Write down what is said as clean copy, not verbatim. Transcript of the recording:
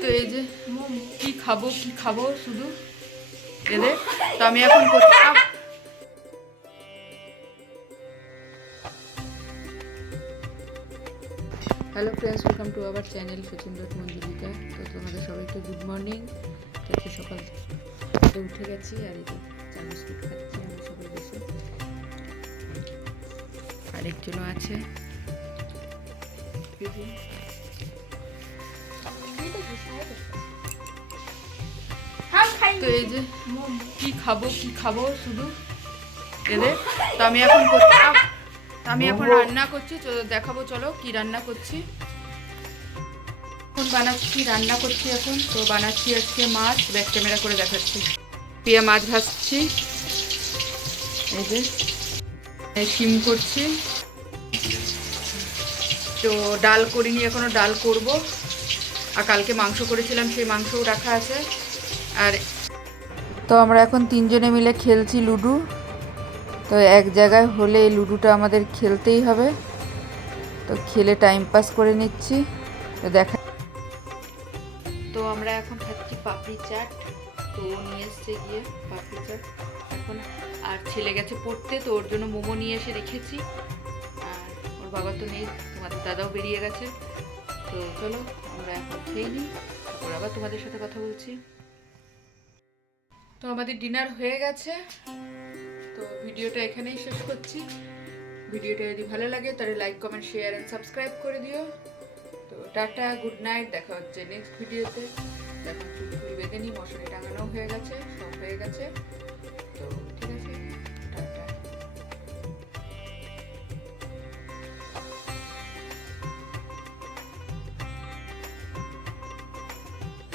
তো এই যে কি খাবো শুধু এদের। তো আমি এখন করছি hello friends, welcome to our channel Sachin Manjulika. তো তোমাদের সবাইকে গুড মর্নিং। আজকে সকাল উঠে গেছি আর এই যে চা বিস্কুট খাচ্ছি আমরা সবাই বসে। আরেকজনও আছে। তো এই যে কি খাবো শুধু এদের। তো আমি এখন রান্না করছি, দেখাবো চলো কি রান্না করছি। রান্না করছি এখন। তো বানাচ্ছি আজকে মাছ, ব্যাক ক্যামেরা করে দেখাচ্ছি। পেঁয়া মাছ ভাজছি, এই যে শিম করছি। তো ডাল করিনি এখনো, ডাল করব। আর কালকে মাংস করেছিলাম, সেই মাংসও রাখা আছে। আর তো আমরা এখন তিনজনে মিলে খেলছি লুডো। তো এক জায়গায় হলে এই লুডোটা আমাদের খেলতেই হবে। তো খেলে টাইম পাস করে নিচ্ছি। তো দেখা তো আমরা এখন খাচ্ছি পাপড়ি চাট। তো ও নিয়ে এসছে গিয়ে পাপড়ি চাট এখন। আর ছেলে গেছে পড়তে, তো ওর জন্য মোমো নিয়ে এসে রেখেছি। আর ওর বাবা তো নেই, তোমাদের দাদাও বেরিয়ে গেছে। তো চলো আমরা এখন খেয়ে নিই, তারপর আবার তোমাদের সাথে কথা বলছি। তো আমাদের ডিনার হয়ে গেছে। তো ভিডিওটা এখানেই শেষ করছি। ভিডিওটা যদি ভালো লাগে তাহলে like, comment, share and subscribe করে দিও। তো টাটা, গুড নাইট, দেখা হচ্ছে নেক্সট ভিডিওতে। এখন চুল বেঁধে নিই, মশারি টাঙানো হয়ে গেছে, সব হয়ে গেছে।